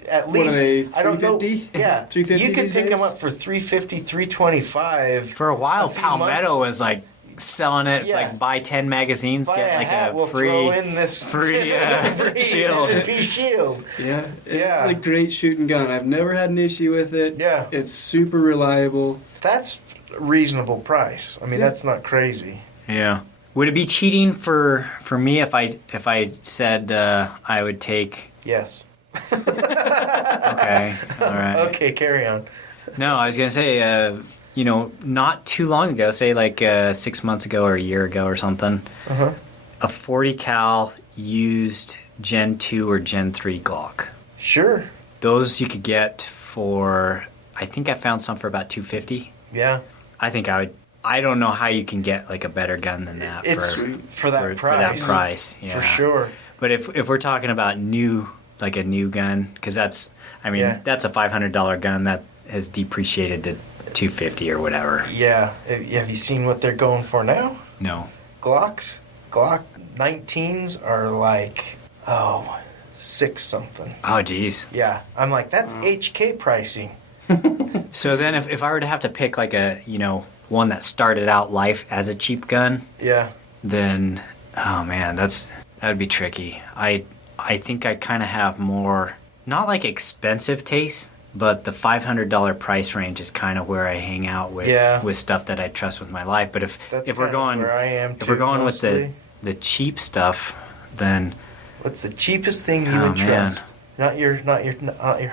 at What are least they, I don't know. 350? Yeah, 350 you could these pick them days? up for 350, 325. for a while. a few Palmetto months. was like selling it. It's Yeah. like buy 10 magazines, Buy get a like hat, a we'll free. throw in this free, free shield. MP shield. Yeah, it's Yeah. a great shooting gun. I've never had an issue with it. Yeah. It's super reliable. That's a reasonable price. Yeah. That's not crazy. Yeah. Would it be cheating for me if I said I would take? Yes. Okay. All right. Okay, carry on. No, I was gonna say, not too long ago, say like 6 months ago or a year ago or something, Uh-huh. a 40 cal used Gen 2 or Gen 3 Glock. Sure. Those you could get for, I think I found some for about $250. Yeah. I think I would. I don't know how you can get like a better gun than that It's for that for that price. price. Yeah. For sure. But if we're talking about like a new gun, because that's Yeah. that's a $500 gun that has depreciated to 250 or whatever. Yeah. Have you seen what they're going for now? No. Glock 19s are like, six something. Oh, geez. Yeah. I'm like, that's HK pricing. So then if I were to have to pick like a, one that started out life as a cheap gun, Yeah. then, oh man, that would be tricky. I think I kind of have more, not like expensive taste, but the $500 price range is kind of where I hang out with stuff that I trust with my life. But if we're going where I am if we're going mostly. with the cheap stuff, then What's the cheapest thing you oh would man, trust? Not your high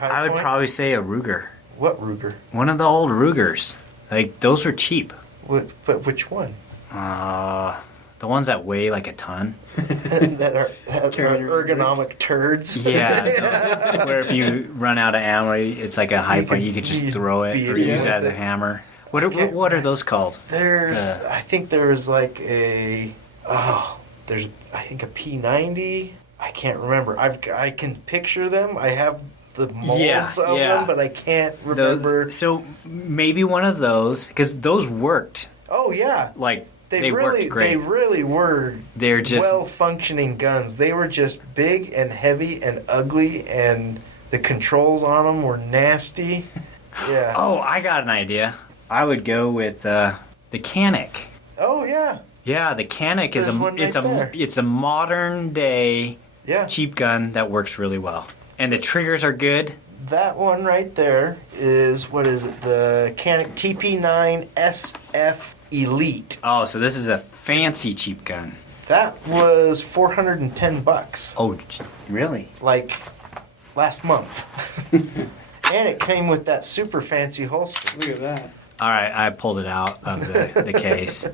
I would point? probably say a Ruger. What Ruger? One of the old Rugers. Like those were cheap. But which one? The ones that weigh like a ton. that are ergonomic turds. Yeah, where if you run out of ammo, it's like a high point. You could just throw it or use it as a hammer. What are those called? I think there's like there's I think a P90. I can't remember. I can picture them. I have the molds of them, but I can't remember. So maybe one of those, because those worked. Oh yeah, Like they worked great. They really were. They're just well-functioning guns. They were just big and heavy and ugly, and the controls on them were nasty. Yeah. Oh, I got an idea. I would go with the Canic. Oh yeah. Yeah, the Canic is there. it's a modern day cheap gun that works really well, and the triggers are good. That one right there is, what is it? The Canic Tp9 Sf Elite. Oh, so this is a fancy cheap gun. That was $410. Oh, really? Like last month. And it came with that super fancy holster. Look at that. All right, I pulled it out of the case.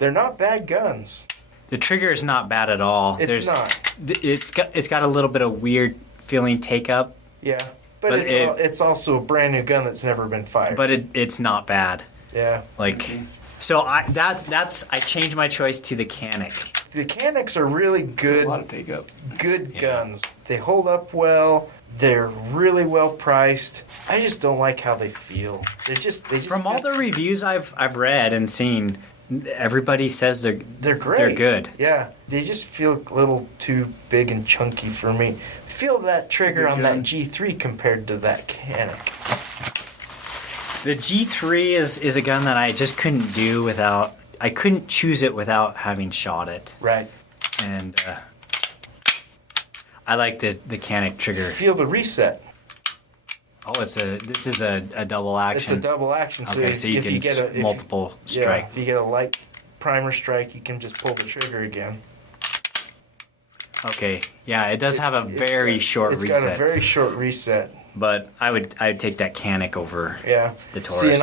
They're not bad guns. The trigger is not bad at all. It's not. It's got a little bit of weird feeling take up. Yeah. But it's also a brand new gun that's never been fired. But it's not bad. Yeah. Like, so I changed my choice to the Canic. The Canics are really good. A lot of take up. Good guns. They hold up well. They're really well priced. I just don't like how they feel. They just From all the reviews I've read and seen, everybody says they're great. They're good. Yeah. They just feel a little too big and chunky for me. Feel that trigger on that G3 compared to that Canic. The G3 is a gun that I just couldn't do without. I couldn't choose it without having shot it. Right. And I like the Canic trigger. Feel the reset. Oh, this is a double action. It's a double action. So Okay, so you can get multiple strike. Yeah, if you get a light primer strike, you can just pull the trigger again. Okay, yeah, it does have a very short reset. It's got a very short reset. But I would take that Canic over the Taurus. See, and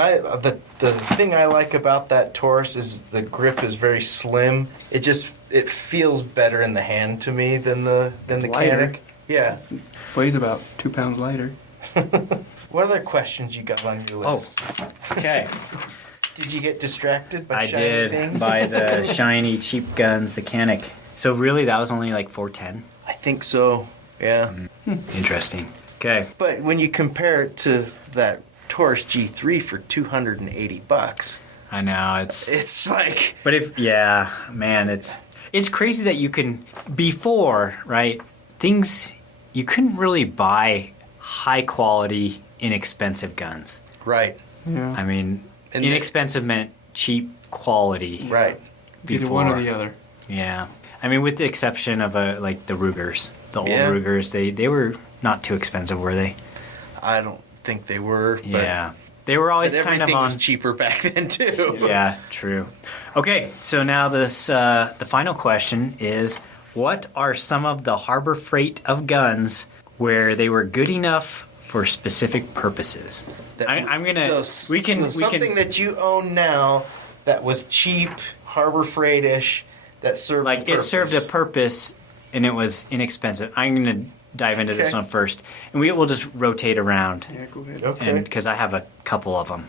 the thing I like about that Taurus is the grip is very slim. It feels better in the hand to me than the lighter. Canic. Yeah. Weighs about 2 pounds lighter. What other questions you got on your list? Okay. Did you get distracted by I shiny did things? by the shiny cheap guns, the Canic. So really, that was only like $410. I think so. Yeah. Interesting. Okay. But when you compare it to that Taurus G3 for $280, I know it's like. But it's crazy that you can before, right? Things you couldn't really buy high quality, inexpensive guns. Right. Yeah. I mean, And inexpensive meant cheap quality. Right. Either one or the other. Yeah. I mean, with the exception of like the Rugers, the old Yeah. Rugers, they were not too expensive, were they? I don't think they were. But Yeah. They were always kind of everything on. was cheaper back then too. Yeah, true. Okay, so now the final question is, what are some of the Harbor Freight of guns where they were good enough for specific purposes? I'm gonna. Something that you own now that was cheap, Harbor Freight-ish, that served like a purpose. it served a purpose and it was inexpensive. I'm gonna dive into this Okay. one first, and we'll just rotate around. Yeah, go ahead. Okay. And because I have a couple of them.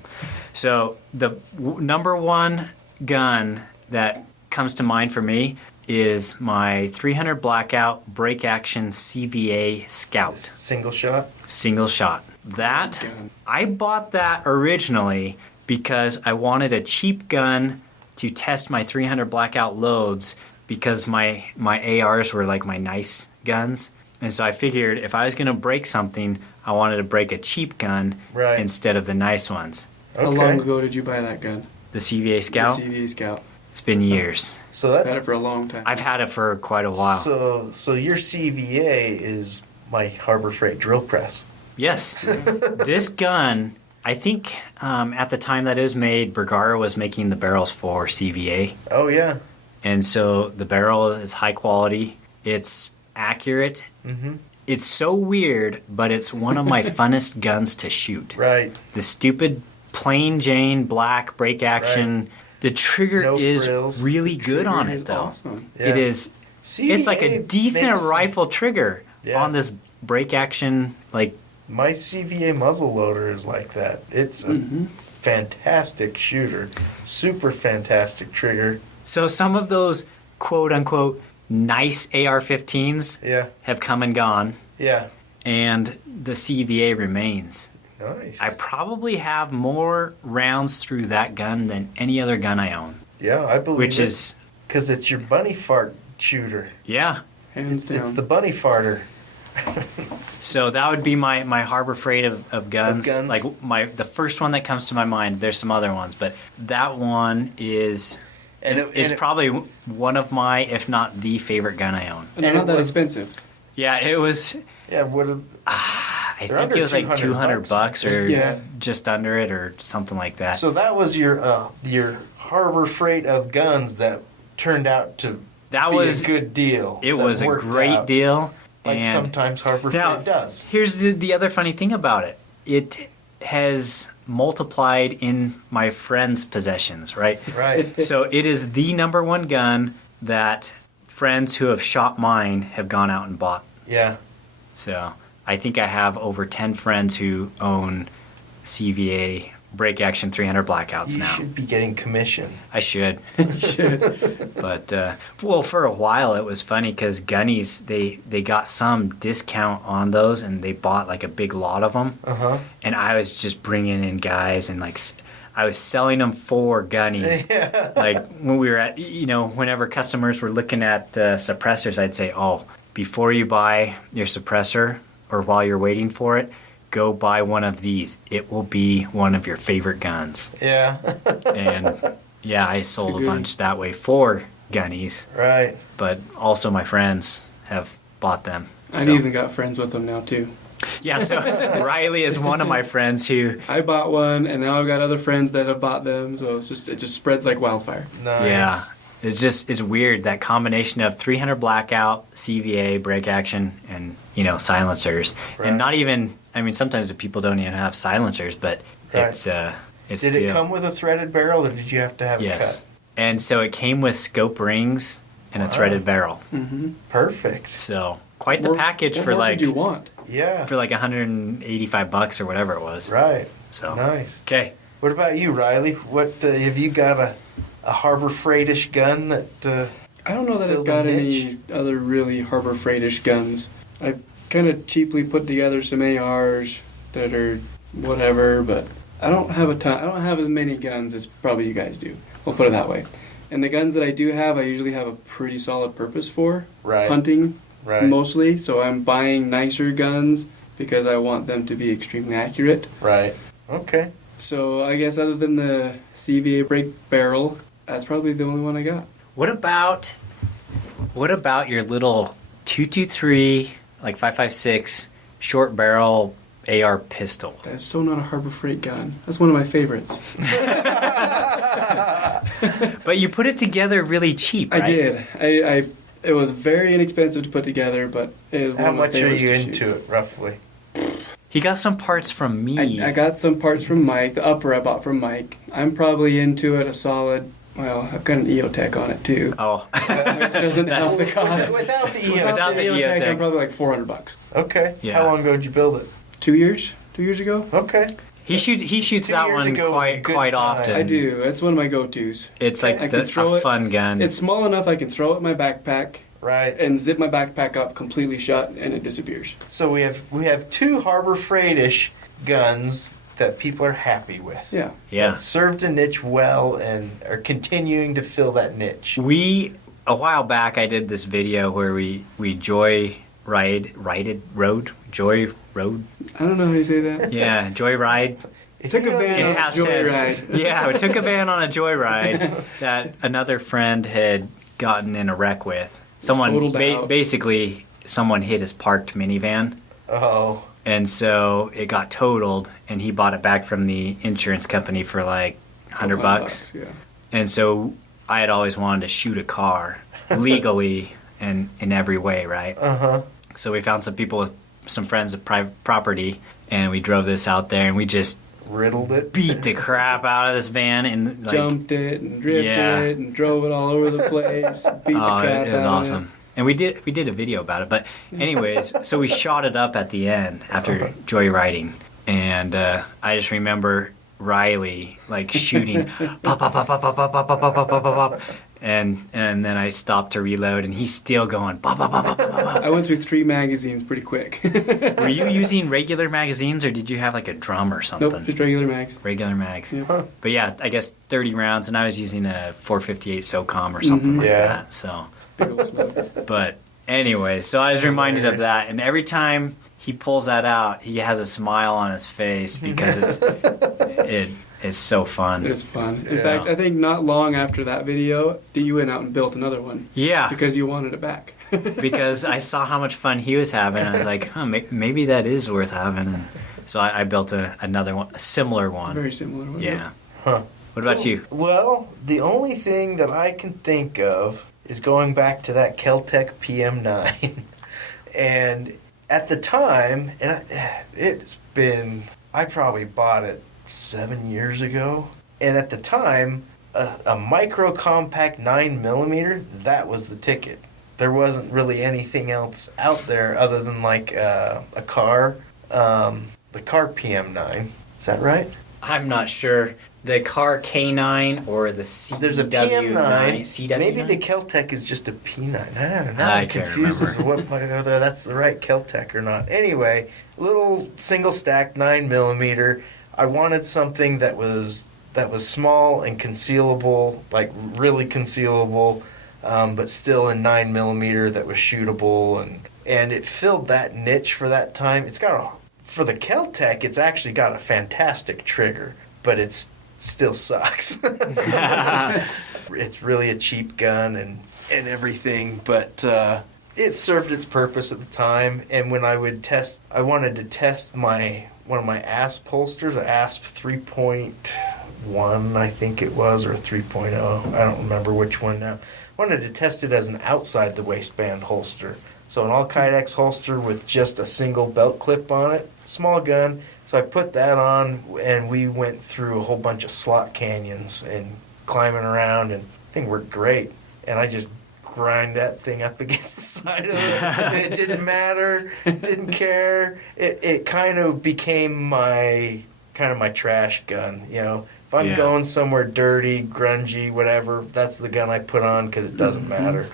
So the number one gun that comes to mind for me is my 300 Blackout break action CVA Scout. Single shot? Single shot. That, I bought that originally because I wanted a cheap gun to test my 300 Blackout loads because my ARs were like my nice guns. And so I figured if I was going to break something, I wanted to break a cheap gun instead of the nice ones. How long ago did you buy that gun? The CVA Scout? The CVA Scout. It's been years. So that's... I've had it for a long time. I've had it for quite a while. So your CVA is my Harbor Freight drill press. Yes. This gun, I think at the time that it was made, Bergara was making the barrels for CVA. Oh, yeah. And so the barrel is high quality. It's accurate. Mm-hmm. It's so weird, but it's one of my funnest guns to shoot. Right. The stupid plain Jane black break action. Right. The trigger is really good on it, though. Awesome. Yeah. It is. CVA it's like a decent rifle trigger on this break action. Like my CVA muzzle loader is like that. It's a fantastic shooter, super fantastic trigger. So some of those quote unquote nice AR-15s have come and gone. Yeah. And the CVA remains. Nice. I probably have more rounds through that gun than any other gun I own. Yeah, I believe Which it. is... Because it's your bunny fart shooter. Yeah. Hands down. It's the bunny farter. So that would be my Harbor Freight of guns. Of guns. Like the first one that comes to my mind. There's some other ones, but that one is... It's probably one of my, if not the favorite gun I own. And they're not that expensive. Yeah, it was... Yeah, what... I think it was like $200 or just under it or something like that. So that was your Harbor Freight of guns that turned out to be a good deal. It was a great deal. Like sometimes Harbor Freight does. Here's the other funny thing about it. It has multiplied in my friends' possessions, right? Right. So it is the number one gun that friends who have shot mine have gone out and bought. Yeah. So I think I have over 10 friends who own CVA break action 300 Blackouts now. You should be getting commission. I should. But, well, for a while it was funny because Gunnies, they got some discount on those and they bought like a big lot of them. Uh-huh. And I was just bringing in guys and like I was selling them for Gunnies. Yeah. Like when we were at, whenever customers were looking at suppressors, I'd say, before you buy your suppressor or while you're waiting for it, go buy one of these. It will be one of your favorite guns. Yeah. And yeah, I sold a bunch that way for Gunnies. Right. But also my friends have bought them. I've even got friends with them now too. Yeah, so Riley is one of my friends who... I bought one, and now I've got other friends that have bought them, so it just spreads like wildfire. Nice. Yeah. It's weird, that combination of 300 Blackout, CVA, break action, and, silencers. Right. And not even... sometimes the people don't even have silencers, but it's Did it come with a threaded barrel, or did you have to have it cut? And so it came with scope rings and a threaded barrel. Mm-hmm. Perfect. So quite the package for What did you want? Yeah. For like $185 or whatever it was. Right. So nice. Okay. What about you, Riley? What have you got a Harbor Freightish gun that? I don't know that I've got any other really Harbor Freightish guns. I've kind of cheaply put together some ARs that are whatever, but I don't have a ton. I don't have as many guns as probably you guys do. We'll put it that way. And the guns that I do have, I usually have a pretty solid purpose for. Right. Hunting, right. Mostly. So I'm buying nicer guns because I want them to be extremely accurate. Right. Okay. So I guess other than the CVA break barrel, that's probably the only one I got. What about your little 223, like 5.56 short barrel AR pistol? That's so not a Harbor Freight gun. That's one of my favorites. But you put it together really cheap, right? I did. It was very inexpensive to put together, but it was one How of my much are favorites you to into shoot. it, roughly? He got some parts from me. I got some parts from Mike. The upper I bought from Mike. I'm probably into it a solid... Well, I've got an EOTech on it too. Oh. Which doesn't help the cost. Without the EOTech. Without the EOTech, I'm probably like $400. Okay. Yeah. How long ago did you build it? 2 years? 2 years ago? Okay. He shoots 2 that years one ago was a good quite time. often. I do. It's one of my go-tos. It's like I can throw a it. fun gun. It's small enough I can throw it in my backpack Right. and zip my backpack up completely shut, and it disappears. So we have 2 Harbor Freight-ish guns that people are happy with. Yeah. Yeah. That served a niche well and are continuing to fill that niche. A while back, I did this video where we joy rode. I don't know how you say that. Yeah, joyride. Took a van In on a past tense. joyride. Yeah, we took a van on a joyride that another friend had gotten in a wreck with. Someone Totaled out. basically someone hit his parked minivan, Oh. and so it got totaled, and he bought it back from the insurance company for like $100. Yeah. And so I had always wanted to shoot a car legally and in every way, right? Uh-huh. So we found some people with some friends with private property, and we drove this out there, and we just Riddled it. beat the crap out of this van and like, Jumped it and drifted Yeah. it and drove it all over the place. Beat the crap it was out awesome. And we did a video about it. But anyways, so we shot it up at the end after joyriding, and I just remember Riley like shooting pop pop pop pop pop pop pop pop pop pop pop pop, and then I stopped to reload, and he's still going pop pop pop pop pop pop. I went through 3 magazines pretty quick. Were you using regular magazines, or did you have like a drum or something? Nope, just regular mags. Regular mags. Yeah. Huh. But yeah, I guess 30 rounds, and I was using a 458 SOCOM or something like Yeah. that. So, Big old smoke. but anyway, so I was reminded of that, and every time he pulls that out, he has a smile on his face because it is so fun. It's fun. In Yeah. fact, I think not long after that video, you went out and built another one Yeah, because you wanted it back. because I saw how much fun he was having. I was like, huh, maybe that is worth having. And so I built another one, a similar one. Very similar one. Yeah. Huh. What about you? Well, the only thing that I can think of is going back to that Kel-Tec PM9. And at the time, I probably bought it 7 years ago. And at the time, a micro compact 9mm, that was the ticket. There wasn't really anything else out there other than like a car, the car PM9. Is that right? I'm not sure. The car K9 or the CW9? There's a PM9. CW9? Maybe the Kel-Tec is just a P9. I don't know. I I'm can't confused as to remember. whether that's the right Kel-Tec or not. Anyway, little single stack 9mm. I wanted something that was small and concealable, like really concealable, but still in 9mm that was shootable, and it filled that niche for that time. For the Kel-Tec, it's actually got a fantastic trigger, but it's still sucks. It's really a cheap gun and everything, but it served its purpose at the time. And when I wanted to test one of my ASP holsters, an ASP 3.1, I think it was, or 3.0. I don't remember which one now. I wanted to test it as an outside the waistband holster. So an all-Kydex holster with just a single belt clip on it, small gun. So I put that on, and we went through a whole bunch of slot canyons and climbing around, and the thing worked great. And I just grind that thing up against the side of it, and it didn't matter, didn't care. It kind of became my trash gun, you know. If I'm going somewhere dirty, grungy, whatever, that's the gun I put on because it doesn't matter.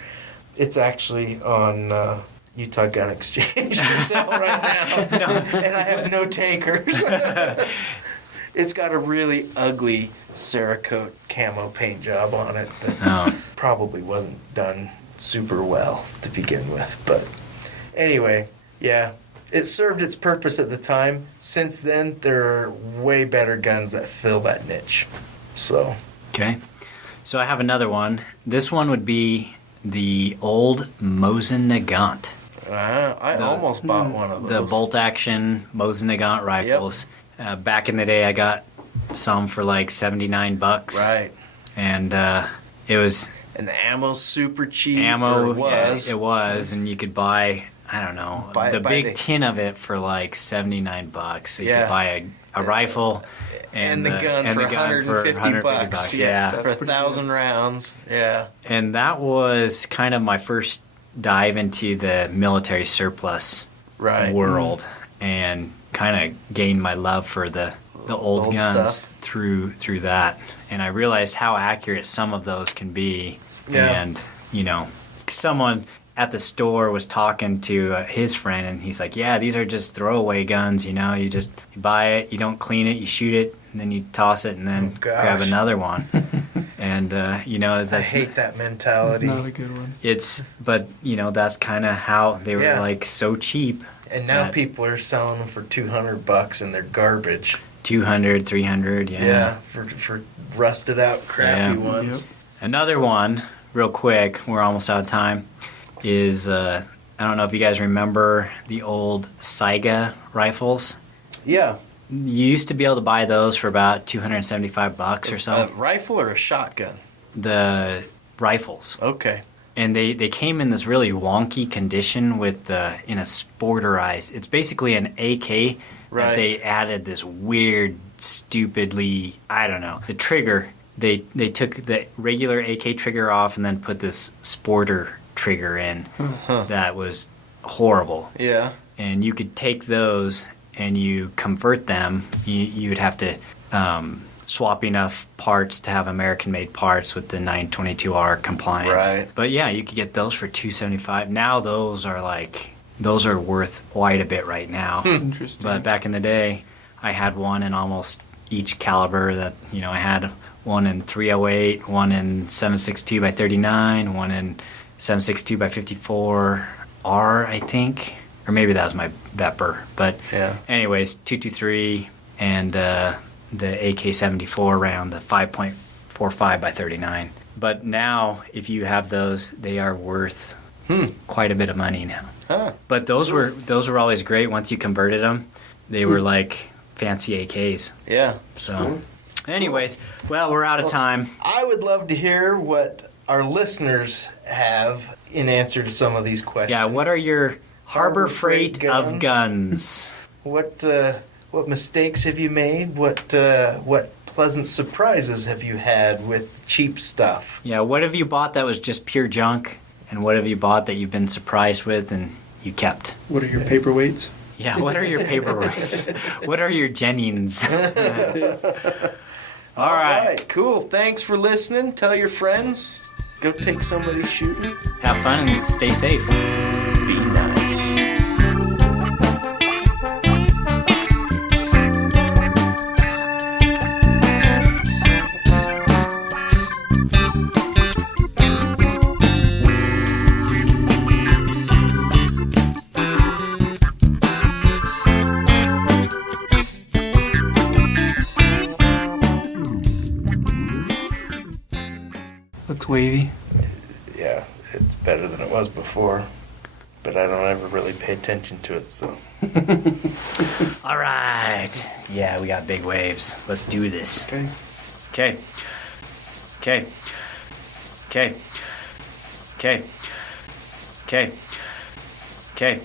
It's actually on Utah Gun Exchange for sale right now, and I have no takers. It's got a really ugly Cerakote camo paint job on it that probably wasn't done super well to begin with. But anyway, yeah, it served its purpose at the time. Since then, there are way better guns that fill that niche. So, Okay. So I have another one. This one would be the old Mosin Nagant. I almost bought one of those. The bolt action Mosin Nagant rifles. Back in the day, I got some for like $79. Right. And it was And the ammo's super cheap. ammo. Or was. It was, and you could buy, I don't know, Buy the big the- tin of it for like $79. So you Yeah. could buy a rifle And the gun and for the gun for $150. Yeah. For 1,000 rounds. Yeah. And that was kind of my first dive into the military surplus Right. world, and kind of gained my love for the the old guns stuff. through that, and I realized how accurate some of those can be. Yeah. And someone at the store was talking to his friend, and he's like, "Yeah, these are just throwaway guns. You just you buy it, you don't clean it, you shoot it, and then you toss it, and then grab another one." And that's I hate that mentality. It's not a good one. But that's kind of how they were like so cheap. And now people are selling them for $200 and they're garbage. 200, 300, Yeah, for rusted out crappy ones. Yep. Another one, real quick, we're almost out of time, is I don't know if you guys remember the old Saiga rifles. Yeah. You used to be able to buy those for about $275 or so. A rifle or a shotgun? The rifles. Okay. And they came in this really wonky condition with in a sporterized. It's basically an AK that they added this weird, stupidly, I don't know. The trigger, they took the regular AK trigger off and then put this sporter trigger in that was horrible. Yeah. And you could take those and you convert them. You would have to swap enough parts to have American-made parts with the 922R compliance. Right. But yeah, you could get those for $275. Now those are worth quite a bit right now. Interesting. But back in the day, I had one in almost each caliber. That I had one in 308, one in 7.62 by 39, one in 7.62 by 54R, I think, or maybe that was my Vepper. But anyways, 223 and the AK-74 round, the 5.45 by 39. But now, if you have those, they are worth quite a bit of money now. Huh. But those were always great once you converted them. They were like fancy AKs. Yeah. So, cool. anyways, well, we're out of time. I would love to hear what our listeners have in answer to some of these questions. Yeah, what are your Harbor Freight of guns? What mistakes have you made? What pleasant surprises have you had with cheap stuff? Yeah, what have you bought that was just pure junk? And what have you bought that you've been surprised with and you kept? What are your paperweights? Yeah, what are your paperweights? What are your Jennings? All right, cool. Thanks for listening. Tell your friends. Go take somebody shooting. Have fun and stay safe. Be nice. Looks wavy. Yeah, it's better than it was before, but I don't ever really pay attention to it, so. All right. Yeah, we got big waves. Let's do this. Okay. Okay. Okay. Okay. Okay. Okay. Okay.